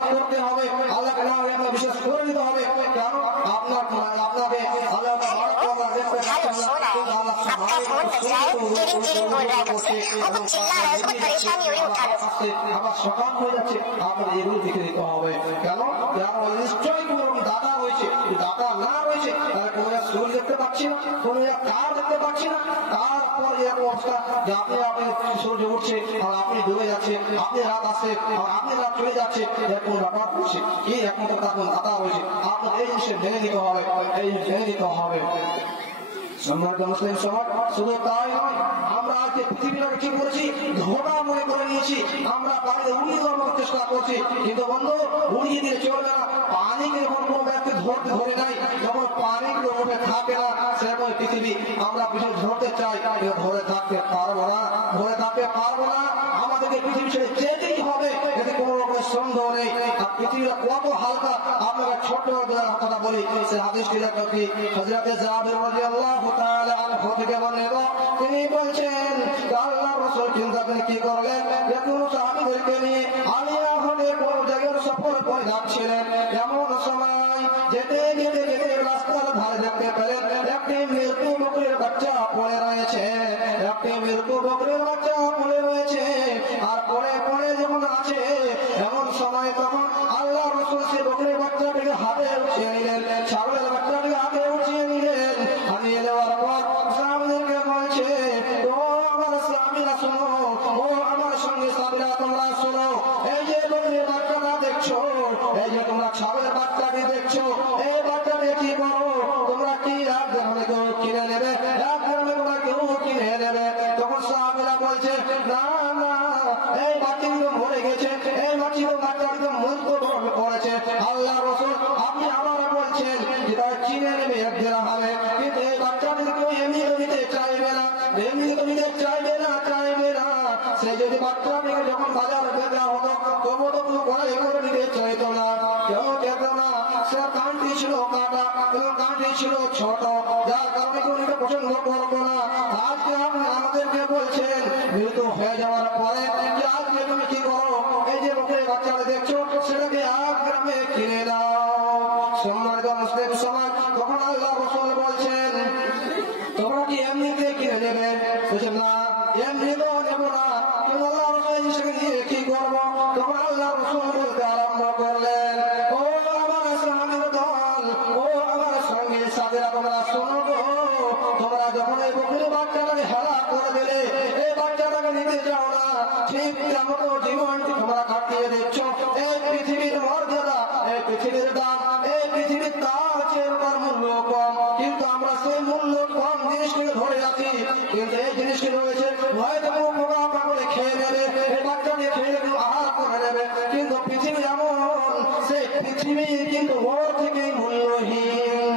করতে হবে, আল্লাহকে না আপনাকে বিশ্বাস করে দিতে হবে। কেন আপনাকে আল্লাহ আবার সকাল হয়ে যাচ্ছে, আপনার এগুলো দেখে দিতে হবে। কেন নিশ্চয়ই দাদা রয়েছে, দাদা না রয়েছে তাহলে কোন সূর্য দেখতে পাচ্ছি না, কোন কার দেখতে পাচ্ছি না। তারপর এরকম অবস্থা যে আপনি সূর্য উঠছে আর আপনি ডুবে যাচ্ছে, আপনি রাত আসছে আর আপনি রাত চলে যাচ্ছে, এরকম ব্যাপার করছে কি এখন তো তার দাদা রয়েছে। আপনার এই জিনিসে মেনে নিতে হবে, এই জিনিস মেনে নিতে হবে। সম্মানিত মুসলিম সমাজ, শুধু তাই নয়, আমরা আজকে পৃথিবীটাকে কি করেছি, ধোঁকা মনে করে নিয়েছি। আমরা পানিতে উড়িয়ে দেওয়ার চেষ্টা করছি, কিন্তু বন্ধু উড়িয়ে দিয়ে চলবে না। পানিকে যখন কোনো ব্যক্তি ধরে নাই, যখন পানিগুলো উঠে থাকে না, সেরকম পৃথিবী আমরা কিছু ধরতে চাই, ধরে থাকতে পারবো না, ধরে থাকতে পারবো না। আমাদেরকে পৃথিবী ছেড়ে যেতেই হবে, এতে কোনো রকমের সন্দেহ নেই। আর পৃথিবীটা কত হালকা, আপনারা ছোট কথা বলি, সে হাদিসটি দেখো কি হযরতে জাবির রাদিয়াল্লাহু তাআলা আনহু থেকে বর্ণিত, তিনি বলছেন আল্লাহর রাসূল চিন্তা করে কি করলেন, যখন সাহাবীদেরকে নিয়ে আলিয়া হয়ে বড় জায়গার সফর করে যাচ্ছিলেন, এমন সময় যেতে যেতে যেতে রাস্তার ধারে দেখতে পেলেন একটি মৃত্যু বকরির বাচ্চা পড়ে রয়েছে, একটি মৃত্যু বকরির বাচ্চা পড়ে রয়েছে। আর পড়ে পড়ে যখন আছে এমন সময় তখন আল্লাহর রাসূল সে বকরির বাচ্চাটিকে হাতে উঠিয়ে নিলেন, ছাগলের বাচ্চাটিকে হাতে উঠিয়ে নিলেন। নিয়ে নেওয়ার পর সাহাবীদেরকে বলছে, ও আমার সাহাবীরা শোনো, ও আমার সঙ্গে সাহাবীরা তোমরা শোনো, এই যে বকরির বাচ্চাটা দেখছো, এই যে তোমরা ছাগলের বাচ্চাটি দেখছো, এই বাচ্চাটি কি করো, তোমরা কি এক গ্রামে কেউ কিনে নেবে, এক গ্রামে তোমরা কেউ কিনে নেবে? তখন সাহাবীরা বলছে, না না, এই বাচ্চাটি তো মরে গেছে, এই বাচ্চাটি তো মৃত্যু বরণ করেছে। আল্লাহ রাসূল আপনি আবার বলছেন যে তারা কিনে নেবে এক গ্রামে, কিন্তু এই বাচ্চাটিকে কেউ এমনি নিতে চাইবে না, এমনি নিতে চাইবে না, চাইবে না। সে যদি বাচ্চাটিকে যখন বাজারে দেওয়া হতো তবু তো কোনো কড়াই করে নিতে চাইতো না, কেউ যেত না। সে কানটি ছিল কাটা এবং কানটি ছিল ছোট, যার কারণে কেউ নিতে পছন্দ করতো না। আজকে আপনি আমাদেরকে বলছেন মৃত্যু হয়ে যাওয়ার পরে যে আজকে তুমি কি করো, এই যে বকরির বাচ্চাটা দেখছো সেটাকে এক গ্রামে কিনে দাও। সম্মানিত মুসলিম সমাজ, তখন আল্লাহ রাসূল বলছেন তোমরা কি এমনিতে কিনে নেবে? বলছেন না, এমনি তো নেব না, কিন্তু আল্লাহ রাসূল সেখানে গিয়ে কি করবো? তখন আল্লাহ রাসূল বলতে আরম্ভ করলেন, ও আমার সাহাবীর দল, ও আমার সঙ্গে সাথীরা, তোমরা শোনো গো, তোমরা যখন এই বকরির বাচ্চাটাকে হেলা করে দিলে, এই বাচ্চাটাকে নিতে যাও না, ঠিক তেমন জীবনটি তোমরা কাটিয়ে দিচ্ছ। এই পৃথিবীর মর্যাদা, এই পৃথিবীর দাম, এই পৃথিবীর তার চেয়ে তার মূল্য কম, কিন্তু আমরা সেই মূল্য কম জিনিসগুলো ধরে রাখি। কিন্তু এই জিনিসটি রয়েছে হয়তো কোনো পোকা পাগলে খেয়ে নেবে, এই বাচ্চাকে খেয়ে নেবে, আহার করে নেবে, কিন্তু পৃথিবী এমন, সেই পৃথিবী কিন্তু ওর থেকেই মূল্যহীন।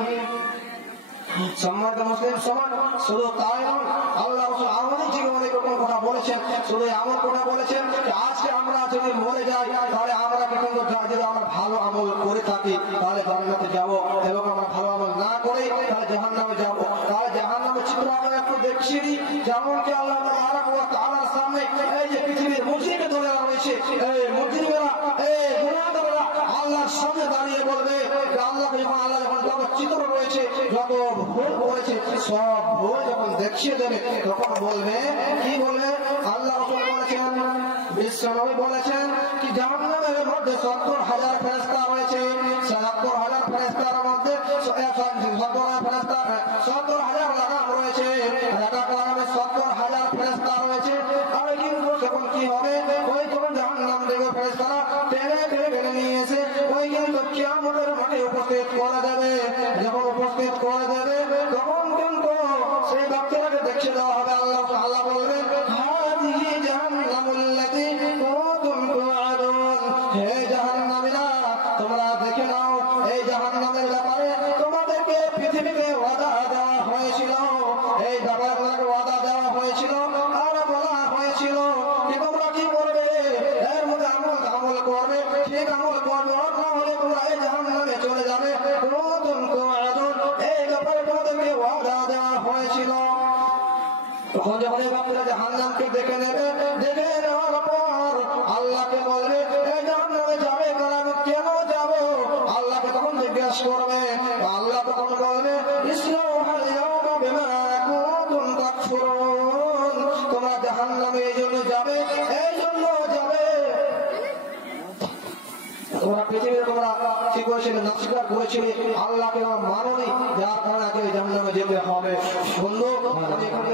সম্মানিত মুসলিম সমাজ, শুধু তাই নয়, আল্লাহ রাসূল আমাদের জীবনে কোনো কথা বলেছেন, শুধু এমন কথা বলেছেন আজকে আমরা যদি মরে যাই তাহলে আমরা কিন্তু যদি আমরা ভালো আমল করে থাকি তাহলে জান্নাতে যাব, এবং আমরা ভালো আমল না করে তাহলে জাহান্নামে যাব। তাহলে জাহান্নামের চিত্র আমরা একটু দেখিয়ে দিই, যেমন কি আল্লাহ তাআলার সামনে এই যে পৃথিবীর মুজিবে ধরে রয়েছে, এই মুজিবেরা, এই গুনাহগাররা আল্লাহর সামনে দাঁড়িয়ে বলবে আল্লাহ যখন চিত্র রয়েছে, যত ভুল করেছে সব ভুল যখন দেখিয়ে দেবে তখন বলবে, কি বলবে? আল্লাহ রাসূল বলেছেন, বিশ্বনবী বলেছেন কি জাহান্নামের মধ্যে ৭০,০০০ ফেরেশতা রয়েছে, ৭০,০০০ ফেরেশতার মধ্যে ৭০,০০০ লাগাম রয়েছে, একটা লাগামে ৭০,০০০ ফেরেশতা রয়েছে। আর কিন্তু যখন কি হবে, ওই যখন জাহান্নাম থেকে ফেরেশতারা টেনে টেনে টেনে নিয়ে এসে ওই কিন্তু কিয়ামতের মাঠে উপস্থিত করে দেবে। যখন উপস্থিত করে দেবে তখন কিন্তু সেই ব্যক্তিটাকে দেখিয়ে দেওয়া হবে। আল্লাহ বলবেন, হাদিহি জাহান্নামুল্লাতী কুনতুম তুআদুন, হে জাহান্নামীরা তোমরা দেখে নাও, এই জাহান্নামের ব্যাপারে তোমাদেরকে পৃথিবীতে ওয়াদা দেওয়া হয়েছিল, এই ব্যাপারে তোমাকে ওয়াদা দেওয়া হয়েছিল আর বলা হয়েছিল কি তোমরা কি করবে, এর মধ্যে আমল করবে, ঠিক আমল করবে, তাহলে তোমরা এই জাহান্নামে চলে যাবে। কুনতুম তুআদুন, এই ব্যাপারে তোমাদেরকে ওয়াদা দেওয়া হয়েছিল। তখন যখন এই ব্যক্তিরা জাহান্নামকে দেখে নেবে, দেখে নেওয়ার পর আল্লাহকে বলবে, এই জাহান্নামে যাবে কারা? তোমরা পৃথিবীতে তোমরা কি করেছিলে, নাস্বীকার করেছিলে, আল্লাহকে মানোনি, যার কারণে আগে জাহান্নামে যেতে হবে। বন্ধু, আমি এখানে